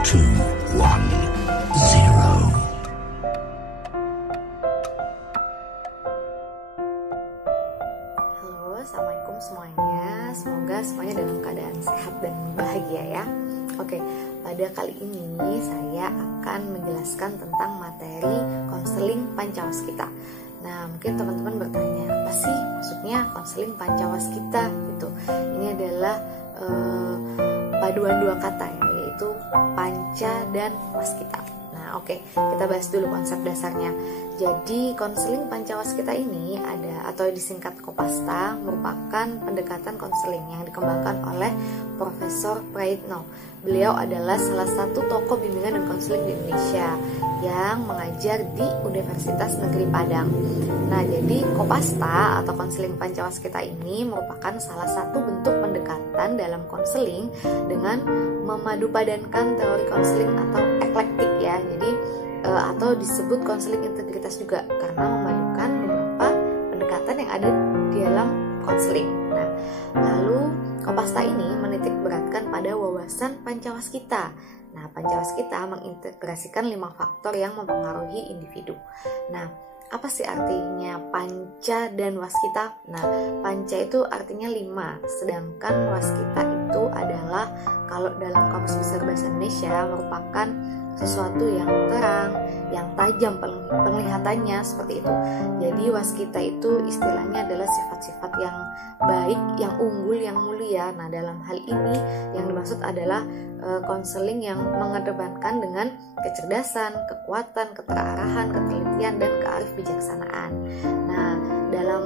2, 1, 0. Halo, assalamualaikum semuanya. Semoga semuanya dalam keadaan sehat dan bahagia ya. Oke, pada kali ini saya akan menjelaskan tentang materi konseling Pancawaskita. Nah, mungkin teman-teman bertanya, apa sih maksudnya konseling Pancawaskita gitu? Ini adalah paduan dua kata ya, yaitu panca dan waskita. Nah, oke, kita bahas dulu konsep dasarnya. Jadi, konseling Pancawaskita ini ada atau disingkat Kopasta merupakan pendekatan konseling yang dikembangkan oleh Profesor Praitno. Beliau adalah salah satu tokoh bimbingan dan konseling di Indonesia yang mengajar di Universitas Negeri Padang. Nah, jadi Kopasta atau konseling Pancawaskita ini merupakan salah satu bentuk pendekatan dalam konseling dengan memadupadankan teori konseling atau eklektik ya. Jadi atau disebut konseling integritas juga karena memadukan beberapa pendekatan yang ada di dalam konseling. Nah, lalu Kopasta ini menitik beratkan pada wawasan Pancawaskita. Nah, Pancawaskita mengintegrasikan 5 faktor yang mempengaruhi individu. Nah, apa sih artinya panca dan waskita? Nah, panca itu artinya 5, sedangkan waskita itu adalah kalau dalam Kamus Besar Bahasa Indonesia merupakan sesuatu yang terang, yang tajam penglihatannya seperti itu. Jadi waskita itu istilahnya adalah sifat-sifat yang baik, yang unggul, yang mulia. Nah, dalam hal ini yang dimaksud adalah konseling yang mengedepankan dengan kecerdasan, kekuatan, keterarahan, ketelitian, dan kearif bijaksanaan. Nah, dalam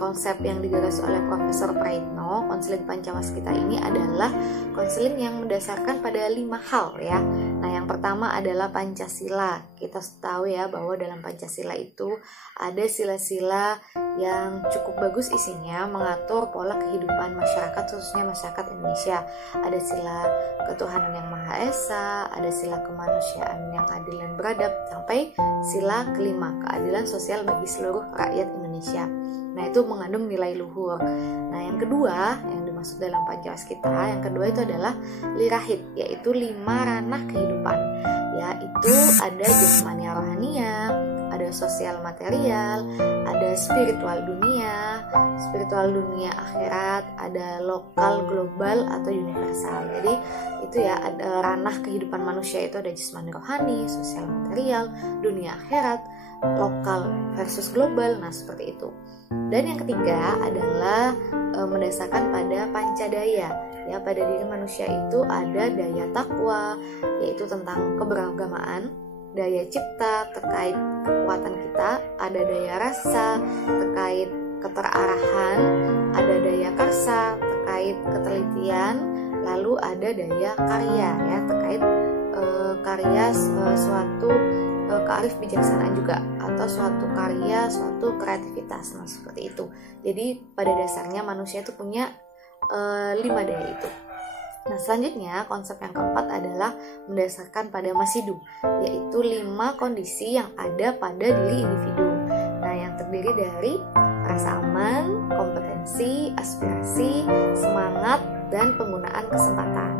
konsep yang digagas oleh Profesor Praitno, konseling Pancawaskita ini adalah konseling yang mendasarkan pada 5 hal ya. Nah, yang pertama adalah Pancasila. Kita tahu ya bahwa dalam Pancasila itu ada sila-sila yang cukup bagus isinya, mengatur pola kehidupan masyarakat, khususnya masyarakat Indonesia. Ada sila ketuhanan yang Maha Esa, ada sila kemanusiaan yang adil dan beradab, sampai sila kelima, keadilan sosial bagi seluruh rakyat Indonesia. Nah, itu mengandung nilai luhur. Nah, yang kedua yang dimaksud dalam Pancawaskita, yang kedua itu adalah lirahid, yaitu 5 ranah kehidupan. Yaitu ada jasmania rohania, ada sosial material, ada spiritual dunia akhirat, ada lokal global atau universal. Jadi itu ya, ada ranah kehidupan manusia itu ada jasmani rohani, sosial material, dunia akhirat, lokal versus global. Nah, seperti itu. Dan yang ketiga adalah mendasarkan pada pancadaya. Ya, pada diri manusia itu ada daya takwa, yaitu tentang keberagamaan, daya cipta terkait kekuatan kita, ada daya rasa terkait keterarahan, ada daya karsa terkait ketelitian, lalu ada daya karya ya terkait karya suatu kearif bijaksanaan juga, atau suatu karya, suatu kreativitas. Nah, seperti itu. Jadi pada dasarnya manusia itu punya 5 daya itu. Nah, selanjutnya konsep yang keempat adalah mendasarkan pada masidu, yaitu 5 kondisi yang ada pada diri individu. Nah, yang terdiri dari rasa aman, kompetensi, aspirasi, semangat, dan penggunaan kesempatan.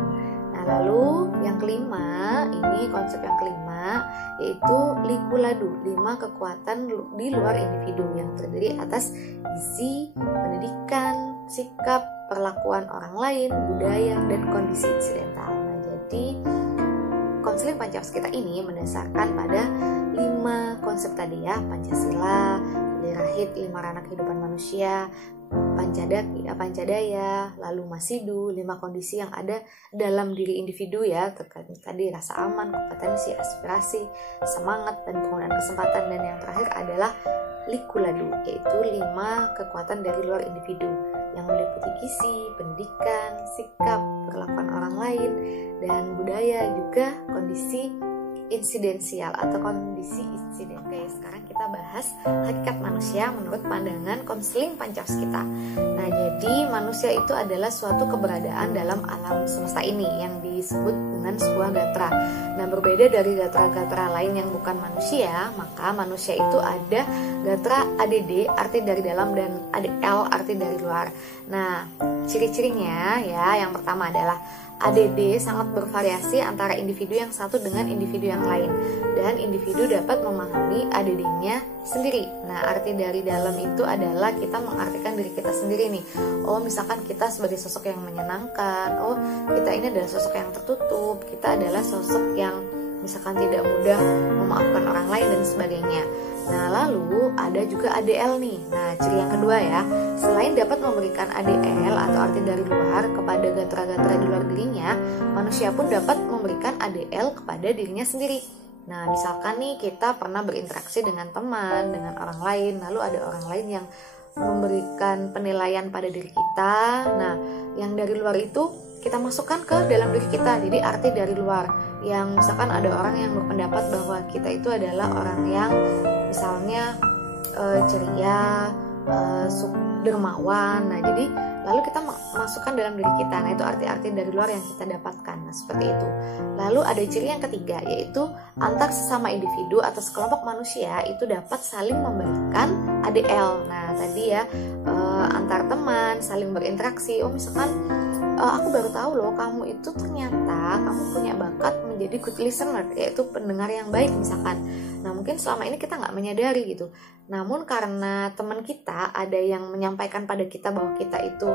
Nah, lalu yang kelima, ini konsep yang kelima, yaitu likuladu, 5 kekuatan di luar individu yang terdiri atas gizi, pendidikan, sikap, perlakuan orang lain, budaya, dan kondisi insidental. Nah, jadi konseling Pancawaskita ini mendasarkan pada 5 konsep tadi ya, Pancasila, lirahid, 5 ranah kehidupan manusia, pancadaya, lalu masidu, 5 kondisi yang ada dalam diri individu ya, terkait tadi rasa aman, kompetensi, aspirasi, semangat, dan penggunaan kesempatan. Dan yang terakhir adalah likuladu, yaitu 5 kekuatan dari luar individu yang meliputi gizi, pendidikan, sikap, perlakuan orang lain, dan budaya, juga kondisi insidensial atau kondisi insiden. Oke, sekarang kita bahas hakikat manusia menurut pandangan konseling Pancawaskita. Nah, jadi manusia itu adalah suatu keberadaan dalam alam semesta ini yang disebut dengan sebuah gatra. Nah, berbeda dari gatra-gatra lain yang bukan manusia, maka manusia itu ada gatra ADD, arti dari dalam, dan ADL, arti dari luar. Nah, ciri-cirinya ya, yang pertama adalah ADD sangat bervariasi antara individu yang satu dengan individu yang lain, dan individu dapat memahami ADD-nya sendiri. Nah, arti dari dalam itu adalah kita mengartikan diri kita sendiri nih. Oh, misalkan kita sebagai sosok yang menyenangkan, oh kita ini adalah sosok yang tertutup, kita adalah sosok yang misalkan tidak mudah memaafkan orang lain dan sebagainya. Nah, lalu ada juga ADL nih. Nah, ciri yang kedua ya, selain dapat memberikan ADL atau arti dari luar kepada gatra-gatra di luar dirinya, manusia pun dapat memberikan ADL kepada dirinya sendiri. Nah, misalkan nih kita pernah berinteraksi dengan teman, dengan orang lain, lalu ada orang lain yang memberikan penilaian pada diri kita. Nah, yang dari luar itu kita masukkan ke dalam diri kita. Jadi arti dari luar, yang misalkan ada orang yang berpendapat bahwa kita itu adalah orang yang misalnya ceria, dermawan. Nah, jadi lalu kita masukkan dalam diri kita. Nah, itu arti-arti dari luar yang kita dapatkan. Nah, seperti itu. Lalu ada ciri yang ketiga, yaitu antar sesama individu atau sekelompok manusia itu dapat saling memberikan ADL. Nah, tadi ya antar teman saling berinteraksi. Oh, misalkan aku baru tahu loh kamu itu ternyata kamu punya bakat menjadi good listener, yaitu pendengar yang baik misalkan. Nah, mungkin selama ini kita nggak menyadari gitu. Namun karena teman kita ada yang menyampaikan pada kita bahwa kita itu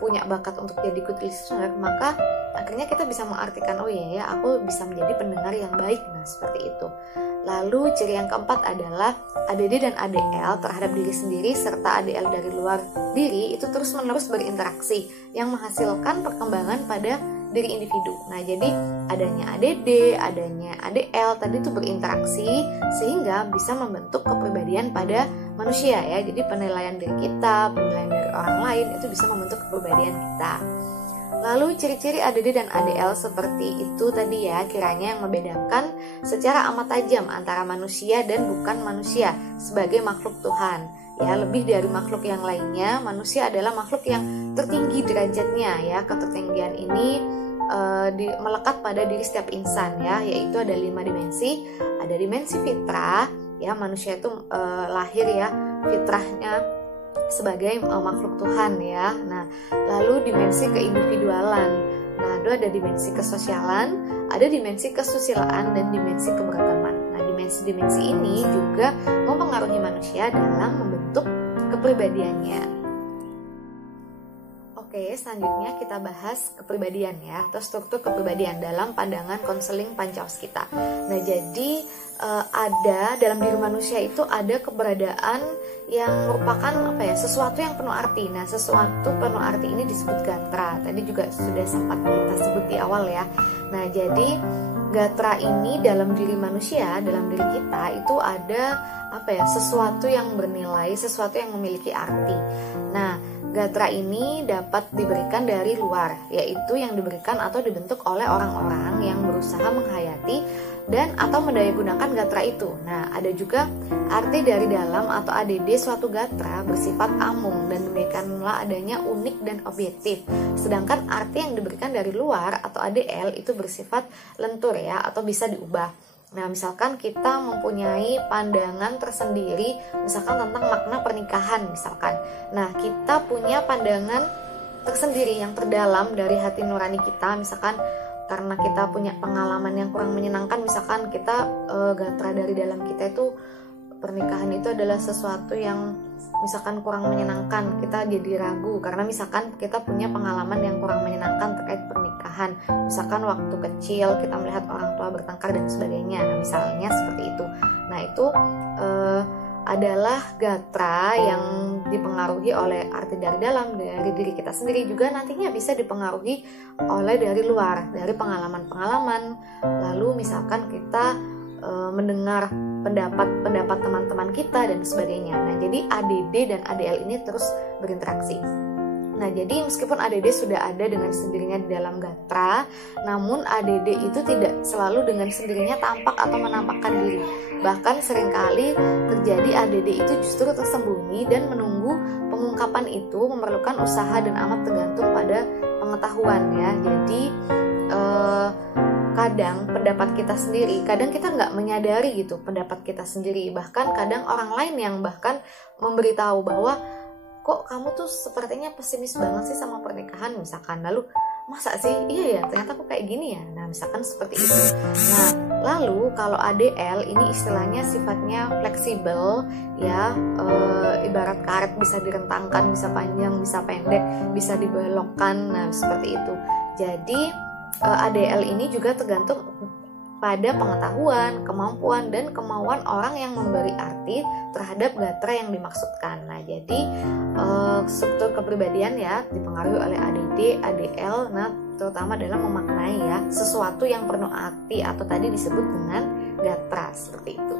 punya bakat untuk jadi good listener, maka akhirnya kita bisa mengartikan, oh iya ya, aku bisa menjadi pendengar yang baik. Nah, seperti itu. Lalu ciri yang keempat adalah ADD dan ADL terhadap diri sendiri serta ADL dari luar diri itu terus-menerus berinteraksi yang menghasilkan perkembangan pada diri individu. Nah, jadi adanya ADD, adanya ADL tadi itu berinteraksi sehingga bisa membentuk kepribadian pada manusia ya. Jadi penilaian diri kita, penilaian dari orang lain itu bisa membentuk kepribadian kita. Lalu ciri-ciri ADD dan ADL seperti itu tadi ya, kiranya yang membedakan secara amat tajam antara manusia dan bukan manusia sebagai makhluk Tuhan. Ya, lebih dari makhluk yang lainnya, manusia adalah makhluk yang tertinggi derajatnya ya. Ketertinggian ini melekat pada diri setiap insan ya, yaitu ada 5 dimensi. Ada dimensi fitrah ya, manusia itu lahir ya, fitrahnya sebagai makhluk Tuhan ya. Nah, lalu dimensi keindividualan. Nah, itu ada dimensi kesosialan, ada dimensi kesusilaan dan dimensi keberagaman. Nah, dimensi-dimensi ini juga mempengaruhi manusia dalam membentuk kepribadiannya. Oke, selanjutnya kita bahas kepribadian ya, atau struktur kepribadian dalam pandangan konseling Pancawaskita. Nah, jadi ada dalam diri manusia itu ada keberadaan yang merupakan sesuatu yang penuh arti. Nah, sesuatu penuh arti ini disebut gatra. Tadi juga sudah sempat kita sebut di awal ya. Nah, jadi gatra ini dalam diri manusia, dalam diri kita itu ada sesuatu yang bernilai, sesuatu yang memiliki arti. Nah, gatra ini dapat diberikan dari luar, yaitu yang diberikan atau dibentuk oleh orang-orang yang berusaha menghayati dan atau mendayagunakan gatra itu. Nah, ada juga arti dari dalam atau ADD suatu gatra bersifat amung dan demikianlah adanya unik dan objektif. Sedangkan arti yang diberikan dari luar atau ADL itu bersifat lentur ya, atau bisa diubah. Nah, misalkan kita mempunyai pandangan tersendiri misalkan tentang makna pernikahan misalkan. Nah, kita punya pandangan tersendiri yang terdalam dari hati nurani kita, misalkan karena kita punya pengalaman yang kurang menyenangkan, misalkan kita gatra dari dalam kita itu pernikahan itu adalah sesuatu yang misalkan kurang menyenangkan, kita jadi ragu karena misalkan kita punya pengalaman yang kurang menyenangkan terkait pernikahan, misalkan waktu kecil kita melihat orang tua bertengkar dan sebagainya. Nah, misalnya seperti itu. Nah, itu adalah gatra yang dipengaruhi oleh arti dari dalam, dari diri kita sendiri, juga nantinya bisa dipengaruhi oleh dari luar, dari pengalaman-pengalaman. Lalu misalkan kita mendengar pendapat teman-teman kita dan sebagainya. Nah, jadi ADD dan ADL ini terus berinteraksi. Nah, jadi meskipun ADD sudah ada dengan sendirinya di dalam gatra, namun ADD itu tidak selalu dengan sendirinya tampak atau menampakkan diri. Bahkan seringkali terjadi ADD itu justru tersembunyi dan menunggu pengungkapan itu memerlukan usaha dan amat tergantung pada pengetahuan ya. Jadi kadang pendapat kita sendiri, kadang kita nggak menyadari gitu pendapat kita sendiri. Bahkan kadang orang lain yang bahkan memberitahu bahwa kok kamu tuh sepertinya pesimis banget sih sama pernikahan misalkan. Lalu masa sih, iya ya, ternyata aku kayak gini ya. Nah, misalkan seperti itu. Nah, lalu kalau ADL ini istilahnya sifatnya fleksibel ya, ibarat karet, bisa direntangkan, bisa panjang, bisa pendek, bisa dibelokkan. Nah, seperti itu. Jadi ADL ini juga tergantung pada pengetahuan, kemampuan, dan kemauan orang yang memberi arti terhadap gatra yang dimaksudkan. Nah, jadi struktur kepribadian ya dipengaruhi oleh ADD, ADL, nah terutama dalam memaknai ya sesuatu yang penuh arti atau tadi disebut dengan gatra, seperti itu.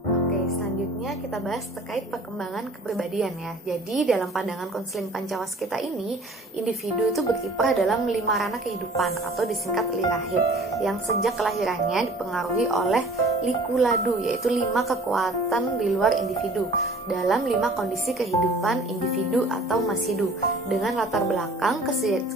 Oke, selanjutnya kita bahas terkait perkembangan kepribadian ya. Jadi dalam pandangan konseling Pancawaskita ini, individu itu berkiprah dalam 5 ranah kehidupan atau disingkat lirahit, yang sejak kelahirannya dipengaruhi oleh likuladu, yaitu 5 kekuatan di luar individu dalam 5 kondisi kehidupan individu atau masidu dengan latar belakang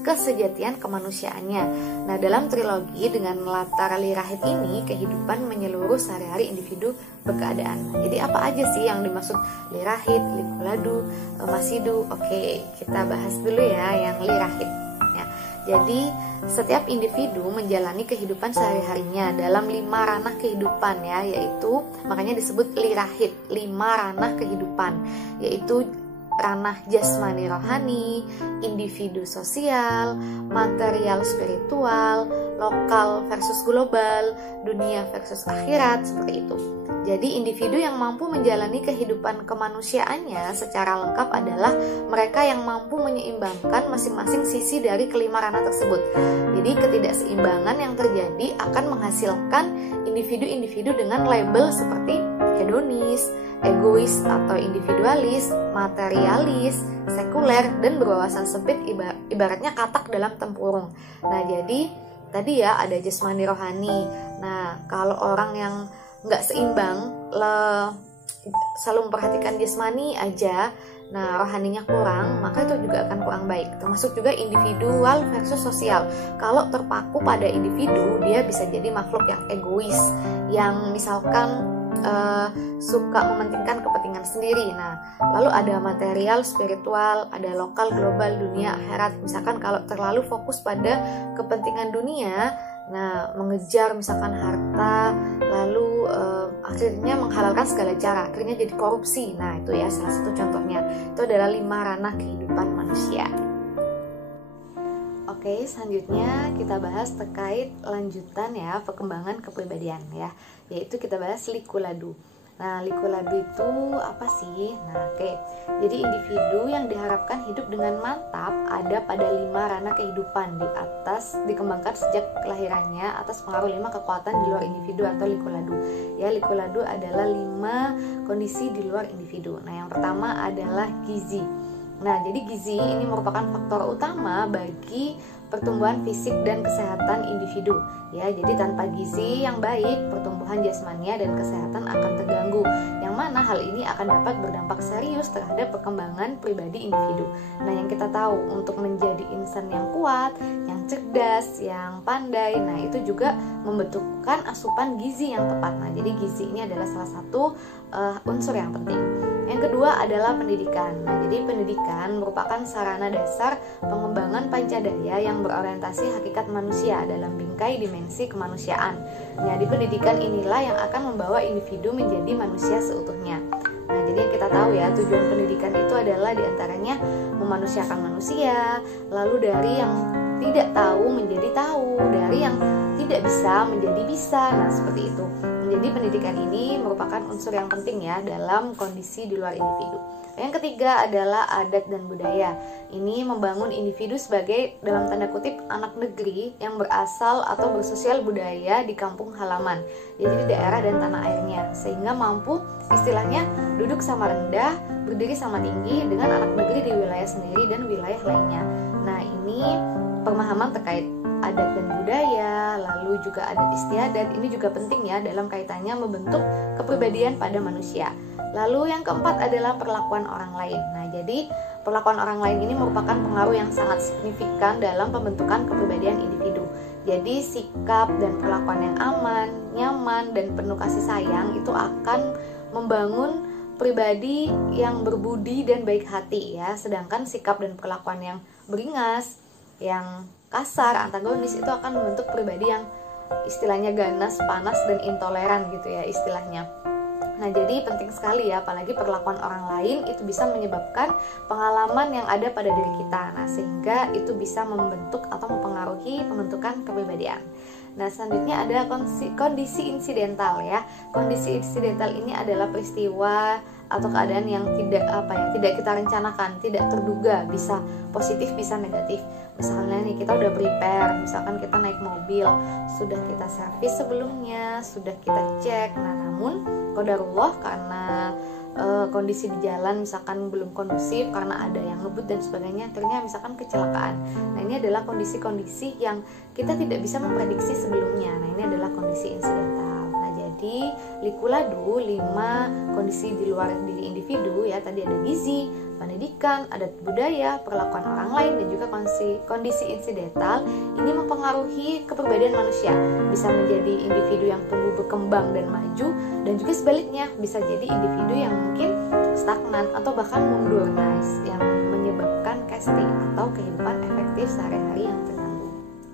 kesejatian kemanusiaannya. Nah, dalam trilogi dengan latar lirahit ini, kehidupan menyeluruh sehari-hari individu berkeadaan. Jadi apa aja sih yang dimaksud lirahit, likuladu, masidu? Oke, kita bahas dulu ya yang lirahit ya. Jadi setiap individu menjalani kehidupan sehari-harinya dalam 5 ranah kehidupan ya, yaitu makanya disebut lirahit, 5 ranah kehidupan, yaitu ranah jasmani rohani, individu sosial, material spiritual, lokal versus global, dunia versus akhirat, seperti itu. Jadi individu yang mampu menjalani kehidupan kemanusiaannya secara lengkap adalah mereka yang mampu menyeimbangkan masing-masing sisi dari kelima ranah tersebut. Jadi ketidakseimbangan yang terjadi akan menghasilkan individu-individu dengan label seperti hedonis, egois atau individualis, materialis, sekuler, dan berwawasan sempit, ibaratnya katak dalam tempurung. Nah, jadi tadi ya ada jasmani rohani. Nah, kalau orang yang nggak seimbang, selalu memperhatikan jasmani aja, nah rohaninya kurang, maka itu juga akan kurang baik. Termasuk juga individual versus sosial. Kalau terpaku pada individu, dia bisa jadi makhluk yang egois, yang misalkan suka mementingkan kepentingan sendiri. Nah, lalu ada material, spiritual, ada lokal, global, dunia, akhirat. Misalkan kalau terlalu fokus pada kepentingan dunia, nah mengejar misalkan harta, lalu akhirnya menghalalkan segala cara, akhirnya jadi korupsi. Nah, itu ya salah satu contohnya. Itu adalah 5 ranah kehidupan manusia. Oke, selanjutnya kita bahas terkait lanjutan ya perkembangan kepribadian ya, yaitu kita bahas likuladu. Nah, likuladu itu apa sih? Nah, oke. Jadi individu yang diharapkan hidup dengan mantap ada pada 5 ranah kehidupan di atas, dikembangkan sejak kelahirannya atas pengaruh 5 kekuatan di luar individu atau likuladu. Ya, likuladu adalah 5 kondisi di luar individu. Nah, yang pertama adalah gizi. Nah, jadi gizi ini merupakan faktor utama bagi pertumbuhan fisik dan kesehatan individu. Ya, jadi tanpa gizi yang baik, pertumbuhan jasmania dan kesehatan akan terganggu. Yang mana hal ini akan dapat berdampak serius terhadap perkembangan pribadi individu. Nah, yang kita tahu untuk menjadi insan yang kuat, yang cerdas, yang pandai, nah itu juga membutuhkan asupan gizi yang tepat. Nah, jadi gizi ini adalah salah satu unsur yang penting. Yang kedua adalah pendidikan. Nah, jadi pendidikan merupakan sarana dasar pengembangan pancadaya yang berorientasi hakikat manusia dalam bingkai dimensi kemanusiaan. Nah, di pendidikan inilah yang akan membawa individu menjadi manusia seutuhnya. Nah, jadi yang kita tahu ya, tujuan pendidikan itu adalah diantaranya memanusiakan manusia, lalu dari yang tidak tahu menjadi tahu, dari yang tidak bisa menjadi bisa. Nah, seperti itu. Jadi pendidikan ini merupakan unsur yang penting ya dalam kondisi di luar individu. Yang ketiga adalah adat dan budaya. Ini membangun individu sebagai dalam tanda kutip anak negeri yang berasal atau bersosial budaya di kampung halaman, jadi di daerah dan tanah airnya, sehingga mampu istilahnya duduk sama rendah, berdiri sama tinggi dengan anak negeri di wilayah sendiri dan wilayah lainnya. Nah, ini pemahaman terkait adat dan budaya, lalu juga adat istiadat, ini juga penting ya dalam kaitannya membentuk kepribadian pada manusia. Lalu yang keempat adalah perlakuan orang lain. Nah, jadi perlakuan orang lain ini merupakan pengaruh yang sangat signifikan dalam pembentukan kepribadian individu. Jadi sikap dan perlakuan yang aman, nyaman, dan penuh kasih sayang itu akan membangun pribadi yang berbudi dan baik hati ya. Sedangkan sikap dan perlakuan yang beringas, yang kasar, antagonis, itu akan membentuk pribadi yang istilahnya ganas, panas, dan intoleran gitu ya istilahnya. Nah, jadi penting sekali ya, apalagi perlakuan orang lain itu bisa menyebabkan pengalaman yang ada pada diri kita. Nah, sehingga itu bisa membentuk atau mempengaruhi pembentukan kepribadian. Nah, selanjutnya ada kondisi insidental ya. Kondisi insidental ini adalah peristiwa atau keadaan yang tidak kita rencanakan, tidak terduga, bisa positif bisa negatif. Misalnya nih, kita udah prepare, misalkan kita naik mobil, sudah kita servis sebelumnya, sudah kita cek. Nah, namun qadarullah karena kondisi di jalan misalkan belum kondusif karena ada yang ngebut dan sebagainya, akhirnya misalkan kecelakaan. Nah, ini adalah kondisi-kondisi yang kita tidak bisa memprediksi sebelumnya. Nah, ini adalah kondisi insidental. Nah, jadi likuladu 5 kondisi di luar diri individu ya. Tadi ada gizi, pendidikan, adat budaya, perlakuan orang lain, dan juga kondisi insidental. Ini mempengaruhi kepribadian manusia. Bisa menjadi individu yang tumbuh berkembang dan maju, dan juga sebaliknya bisa jadi individu yang mungkin stagnan atau bahkan mundur, yang menyebabkan casting atau kehidupan efektif sehari-hari yang terganggu.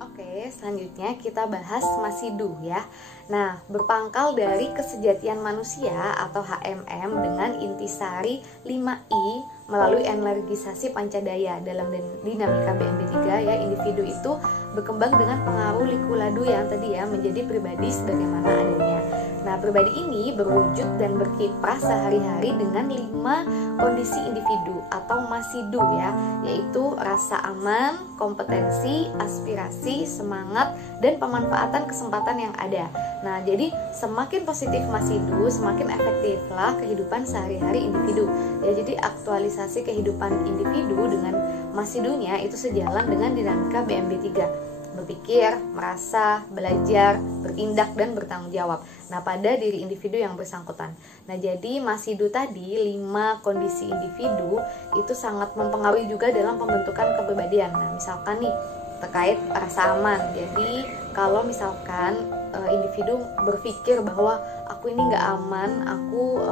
Oke, selanjutnya kita bahas masidu ya. Nah, berpangkal dari kesejatian manusia atau HMM dengan intisari 5I melalui energisasi pancadaya dalam dinamika BMB3 ya, individu itu berkembang dengan pengaruh likuladu yang tadi ya, menjadi pribadi sebagaimana adanya. Nah, pribadi ini berwujud dan berkiprah sehari-hari dengan 5 kondisi individu atau masidu ya, yaitu rasa aman, kompetensi, aspirasi, semangat, dan pemanfaatan kesempatan yang ada. Nah, jadi semakin positif masidu, semakin efektiflah kehidupan sehari-hari individu. Ya, jadi aktualisasi kehidupan individu dengan masidunya itu sejalan dengan dinamika BMB3. Berpikir, merasa, belajar, bertindak, dan bertanggung jawab. Nah, pada diri individu yang bersangkutan. Nah, jadi masidu tadi 5 kondisi individu itu sangat mempengaruhi juga dalam pembentukan kepribadian. Nah, misalkan nih terkait rasa aman. Jadi kalau misalkan individu berpikir bahwa aku ini nggak aman, aku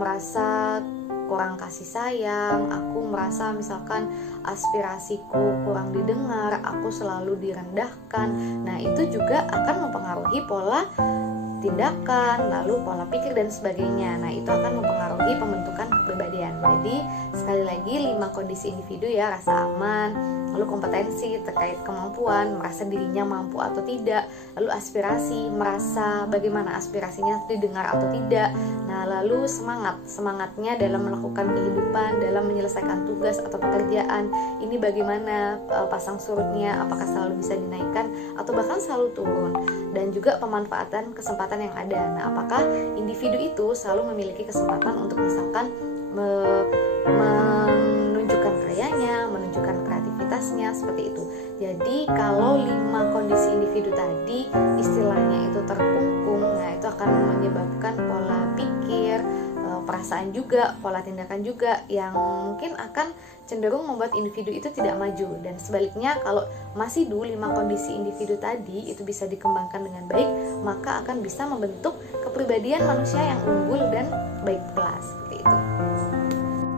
merasa kurang kasih sayang, aku merasa misalkan aspirasiku kurang didengar, aku selalu direndahkan. Nah, itu juga akan mempengaruhi pola tindakan, lalu pola pikir dan sebagainya. Nah, itu akan mempengaruhi pembentukan kepribadian. Jadi, sekali lagi 5 kondisi individu ya, rasa aman, lalu kompetensi terkait kemampuan, merasa dirinya mampu atau tidak, lalu aspirasi, merasa bagaimana aspirasinya didengar atau tidak. Nah, lalu semangatnya dalam melakukan kehidupan, dalam menyelesaikan tugas atau pekerjaan, ini bagaimana pasang surutnya, apakah selalu bisa dinaikkan atau bahkan selalu turun, dan juga pemanfaatan kesempatan yang ada. Nah, apakah individu itu selalu memiliki kesempatan untuk misalkan menunjukkan karyanya, menunjukkan kreativitasnya, seperti itu. Jadi kalau 5 kondisi individu tadi istilahnya itu terkungkung, nah itu akan menyebabkan pola pikir, perasaan juga, pola tindakan juga yang mungkin akan cenderung membuat individu itu tidak maju. Dan sebaliknya, kalau masih 5 kondisi individu tadi itu bisa dikembangkan dengan baik, maka akan bisa membentuk kepribadian manusia yang unggul dan baik pula, seperti itu.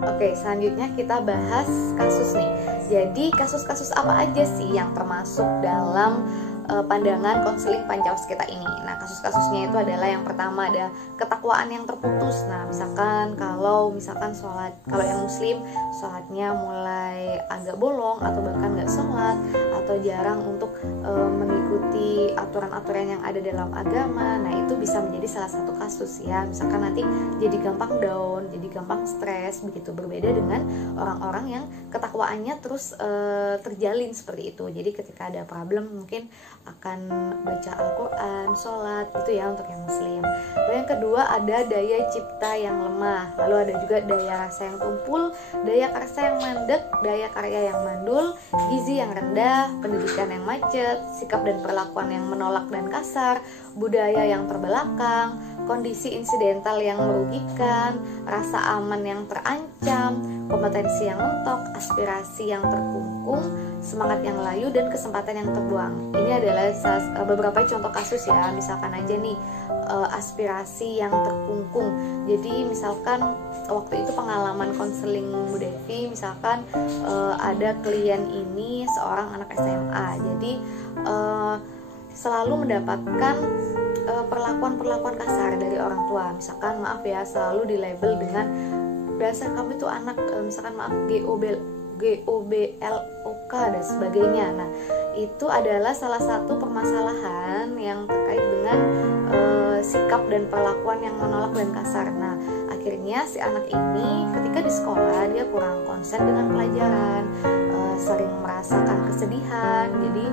Oke, selanjutnya kita bahas kasus nih. Jadi kasus-kasus apa aja sih yang termasuk dalam pandangan konseling Pancawaskita ini? Nah, kasus-kasusnya itu adalah yang pertama ada ketakwaan yang terputus. Nah, misalkan kalau sholat, kalau yang muslim sholatnya mulai agak bolong atau bahkan nggak sholat, atau jarang untuk mengikuti aturan-aturan yang ada dalam agama. Nah, itu bisa menjadi salah satu kasus ya. Misalkan nanti jadi gampang down, jadi gampang stres, begitu. Berbeda dengan orang-orang yang ketakwaannya terus terjalin seperti itu. Jadi ketika ada problem mungkin akan baca Al-Quran, sholat, itu ya untuk yang muslim. Lalu yang kedua ada daya cipta yang lemah. Lalu ada juga daya rasa yang tumpul, daya karsa yang mandek, daya karya yang mandul, gizi yang rendah, pendidikan yang macet, sikap dan perlakuan yang menolak dan kasar, budaya yang terbelakang, kondisi insidental yang merugikan, rasa aman yang terancam, kompetensi yang mentok, aspirasi yang terkungkung, semangat yang layu, dan kesempatan yang terbuang. Ini adalah beberapa contoh kasus ya. Misalkan aja nih, aspirasi yang terkungkung. Jadi misalkan waktu itu pengalaman konseling Bu Devi, misalkan ada klien ini seorang anak SMA. Jadi selalu mendapatkan perlakuan-perlakuan kasar dari orang tua. Misalkan maaf ya, selalu dilabel dengan dasar kamu itu anak, misalkan maaf, GOBLOK dan sebagainya. Nah, itu adalah salah satu permasalahan yang terkait dengan sikap dan perlakuan yang menolak dan kasar. Nah, akhirnya si anak ini ketika di sekolah dia kurang konsen dengan pelajaran, sering merasakan kesedihan, jadi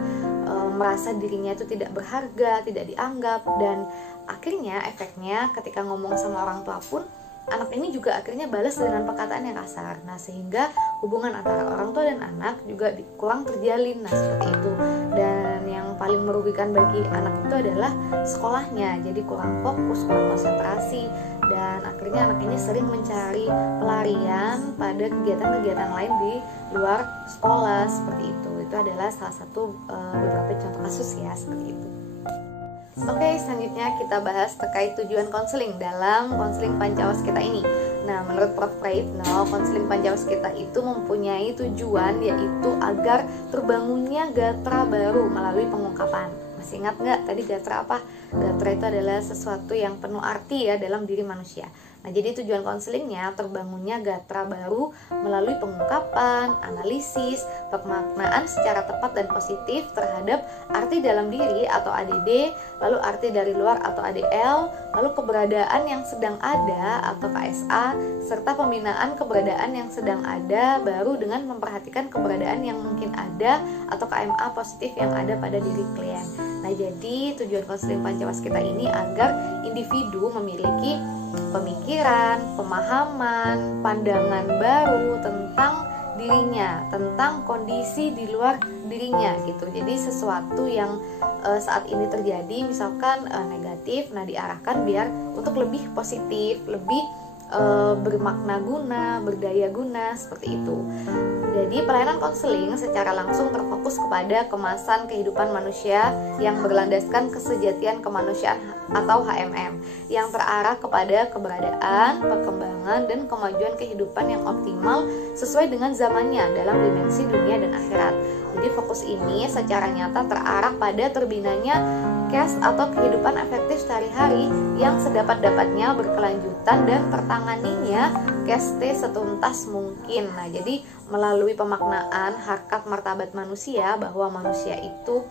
merasa dirinya itu tidak berharga, tidak dianggap, dan akhirnya efeknya ketika ngomong sama orang tua pun anak ini juga akhirnya balas dengan perkataan yang kasar. Nah, sehingga hubungan antara orang tua dan anak juga kurang terjalin. Nah, seperti itu. Dan yang paling merugikan bagi anak itu adalah sekolahnya. Jadi kurang fokus, kurang konsentrasi, dan akhirnya anak ini sering mencari pelarian pada kegiatan-kegiatan lain di luar sekolah, seperti itu. Itu adalah salah satu beberapa contoh kasus ya, seperti itu. Oke, selanjutnya kita bahas terkait tujuan konseling dalam konseling Pancawaskita ini. Nah, menurut Prof. Prayitno, konseling Pancawaskita itu mempunyai tujuan, yaitu agar terbangunnya gatra baru melalui pengungkapan. Masih ingat nggak tadi gatra apa? Gatra itu adalah sesuatu yang penuh arti ya dalam diri manusia. Nah, jadi tujuan konselingnya terbangunnya gatra baru melalui pengungkapan, analisis, pemaknaan secara tepat dan positif terhadap arti dalam diri atau ADD, lalu arti dari luar atau ADL, lalu keberadaan yang sedang ada atau KSA, serta pembinaan keberadaan yang sedang ada baru dengan memperhatikan keberadaan yang mungkin ada atau KMA positif yang ada pada diri klien. Nah, jadi tujuan konseling Pancawaskita ini agar individu memiliki pemikiran, pemahaman, pandangan baru tentang dirinya, tentang kondisi di luar dirinya gitu. Jadi sesuatu yang saat ini terjadi misalkan negatif, nah diarahkan biar untuk lebih positif, lebih bermakna guna, berdaya guna, seperti itu. Jadi pelayanan konseling secara langsung terfokus kepada kemasan kehidupan manusia yang berlandaskan kesejatian kemanusiaan atau HMM, yang terarah kepada keberadaan, perkembangan, dan kemajuan kehidupan yang optimal sesuai dengan zamannya dalam dimensi dunia dan akhirat. Jadi fokus ini secara nyata terarah pada terbinanya KES atau kehidupan efektif sehari-hari yang sedapat-dapatnya berkelanjutan dan tertanganinya KES-T setuntas mungkin. Nah, jadi melalui pemaknaan harkat martabat manusia, bahwa manusia itu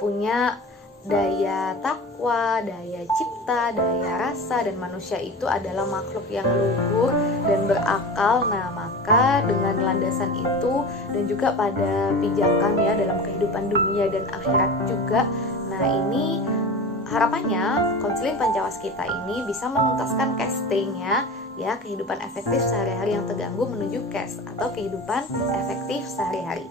punya daya takwa, daya cipta, daya rasa, dan manusia itu adalah makhluk yang luhur dan berakal. Nah, maka dengan landasan itu dan juga pada pijakan ya dalam kehidupan dunia dan akhirat juga. Nah, ini harapannya konseling Pancawaskita ini bisa menuntaskan KES-T-nya ya, kehidupan efektif sehari-hari yang terganggu menuju KES atau kehidupan efektif sehari-hari.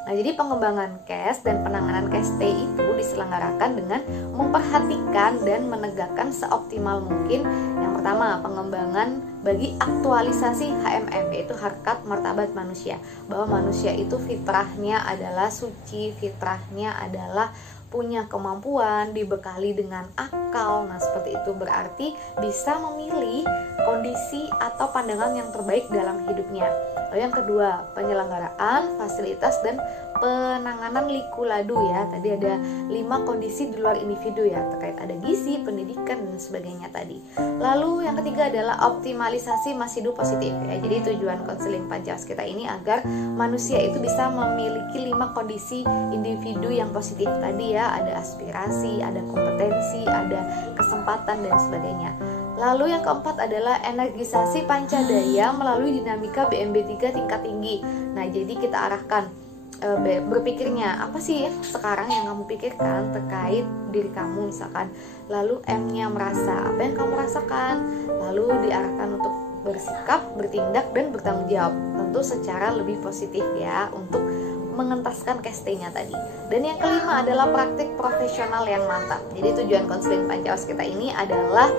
Nah, jadi pengembangan KES dan penanganan KES-T itu diselenggarakan dengan memperhatikan dan menegakkan seoptimal mungkin. Yang pertama, pengembangan bagi aktualisasi HMM, yaitu harkat martabat manusia, bahwa manusia itu fitrahnya adalah suci, fitrahnya adalah punya kemampuan, dibekali dengan akal. Nah, seperti itu berarti bisa memilih kondisi atau pandangan yang terbaik dalam hidupnya. Lalu yang kedua, penyelenggaraan, fasilitas, dan penanganan liku ladu ya. Tadi ada 5 kondisi di luar individu ya, terkait ada gizi, pendidikan, dan sebagainya tadi. Lalu yang ketiga adalah optimalisasi masidu positif ya. Jadi tujuan konseling Pancawaskita ini agar manusia itu bisa memiliki 5 kondisi individu yang positif tadi ya. Ada aspirasi, ada kompetensi, ada kesempatan, dan sebagainya. Lalu yang keempat adalah energisasi pancadaya melalui dinamika BMB3 tingkat tinggi. Nah, jadi kita arahkan berpikirnya apa sih sekarang yang kamu pikirkan terkait diri kamu misalkan. Lalu M-nya merasa, apa yang kamu rasakan. Lalu diarahkan untuk bersikap, bertindak, dan bertanggung jawab. Tentu secara lebih positif ya, untuk mengentaskan case-nya tadi. Dan yang kelima adalah praktik profesional yang mantap. Jadi tujuan konseling Pancawaskita ini adalah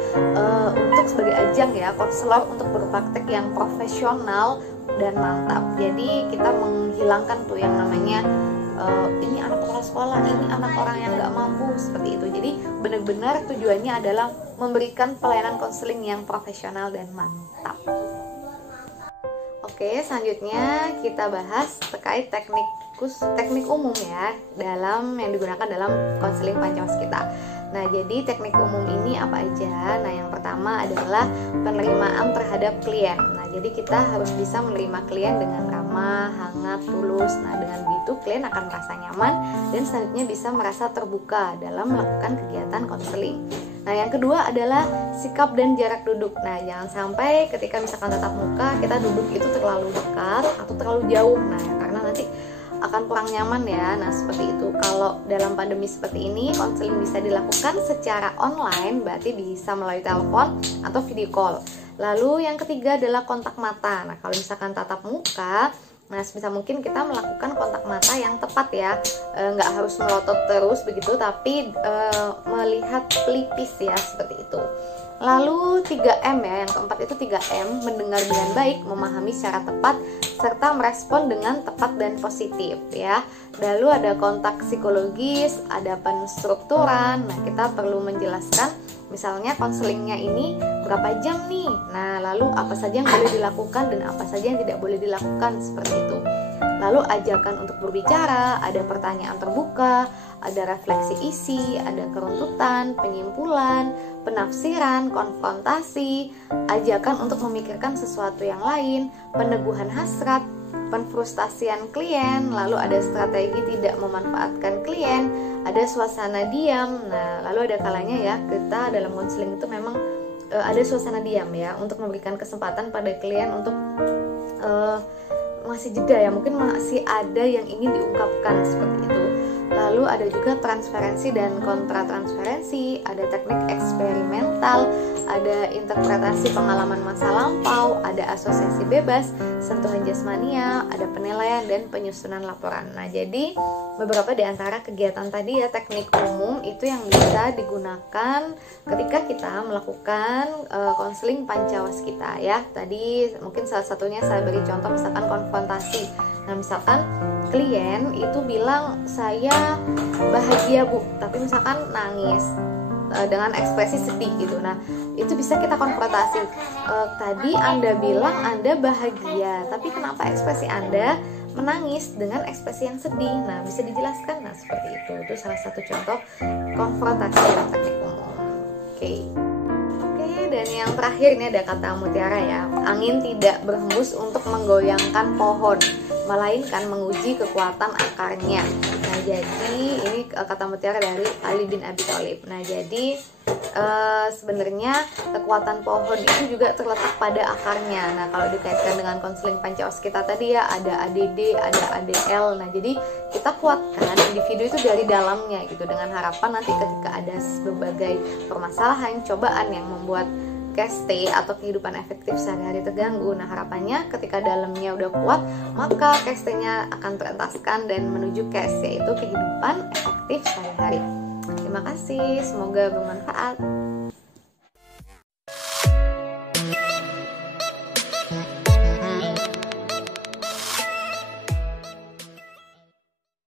untuk sebagai ajang ya, konselor untuk berpraktek yang profesional dan mantap. Jadi kita menghilangkan tuh yang namanya ini anak kepala sekolah, ini anak orang yang nggak mampu, seperti itu. Jadi benar-benar tujuannya adalah memberikan pelayanan konseling yang profesional dan mantap. Oke, selanjutnya kita bahas terkait teknik umum ya yang digunakan dalam konseling Pancawaskita. Nah, jadi teknik umum ini apa aja? Nah, yang pertama adalah penerimaan terhadap klien. Nah, jadi kita harus bisa menerima klien dengan ramah, hangat, tulus. Nah, dengan begitu klien akan merasa nyaman dan selanjutnya bisa merasa terbuka dalam melakukan kegiatan konseling. Nah, yang kedua adalah sikap dan jarak duduk. Nah, jangan sampai ketika misalkan tatap muka kita duduk itu terlalu dekat atau terlalu jauh. Nah, karena nanti akan kurang nyaman ya. Nah, seperti itu. Kalau dalam pandemi seperti ini, konseling bisa dilakukan secara online, berarti bisa melalui telepon atau video call. Lalu yang ketiga adalah kontak mata. Nah, kalau misalkan tatap muka, nah sebisa mungkin kita melakukan kontak mata yang tepat ya. Nggak harus melotot terus begitu, tapi melihat pelipis ya, seperti itu. Lalu 3M ya, yang keempat itu 3M, mendengar dengan baik, memahami secara tepat, serta merespon dengan tepat dan positif ya. Lalu ada kontak psikologis, ada penstrukturan. Nah, kita perlu menjelaskan misalnya konselingnya ini berapa jam nih. Nah, lalu apa saja yang boleh dilakukan dan apa saja yang tidak boleh dilakukan, seperti itu. Lalu ajakan untuk berbicara, ada pertanyaan terbuka, ada refleksi isi, ada keruntutan, penyimpulan, penafsiran, konfrontasi, ajakan untuk memikirkan sesuatu yang lain, peneguhan hasrat, penfrustasian klien, lalu ada strategi tidak memanfaatkan klien, ada suasana diam. Nah, lalu ada kalanya ya kita dalam konseling itu memang ada suasana diam ya, untuk memberikan kesempatan pada klien untuk masih jeda ya, mungkin masih ada yang ingin diungkapkan, seperti itu. Lalu ada juga transferensi dan kontratransferensi, ada teknik eksperimental, ada interpretasi pengalaman masa lampau, ada asosiasi bebas, sentuhan jasmania, ada penilaian dan penyusunan laporan. Nah, jadi beberapa di antara kegiatan tadi ya, teknik umum itu yang bisa digunakan ketika kita melakukan konseling Pancawaskita ya. Tadi mungkin salah satunya saya beri contoh misalkan konfrontasi. Nah, misalkan klien itu bilang saya bahagia Bu, tapi misalkan nangis dengan ekspresi sedih gitu. Nah, itu bisa kita konfrontasi. Tadi Anda bilang Anda bahagia, tapi kenapa ekspresi Anda menangis dengan ekspresi yang sedih? Nah, bisa dijelaskan. Nah, seperti itu. Itu salah satu contoh konfrontasi dalam teknik umum. Oke, dan yang terakhir ini ada kata mutiara ya. Angin tidak berhembus untuk menggoyangkan pohon, melainkan menguji kekuatan akarnya. Nah, jadi ini kata mutiara dari Ali bin Abi Thalib. Nah, jadi sebenarnya kekuatan pohon itu juga terletak pada akarnya. Nah, kalau dikaitkan dengan konseling Pancawaskita tadi ya, ada ADD, ada ADL. Nah, jadi kita kuatkan individu itu dari dalamnya gitu, dengan harapan nanti ketika ada berbagai permasalahan, cobaan yang membuat caste atau kehidupan efektif sehari-hari terganggu. Nah, harapannya ketika dalamnya udah kuat, maka caste-nya akan terentaskan dan menuju caste, yaitu kehidupan efektif sehari-hari. Terima kasih, semoga bermanfaat.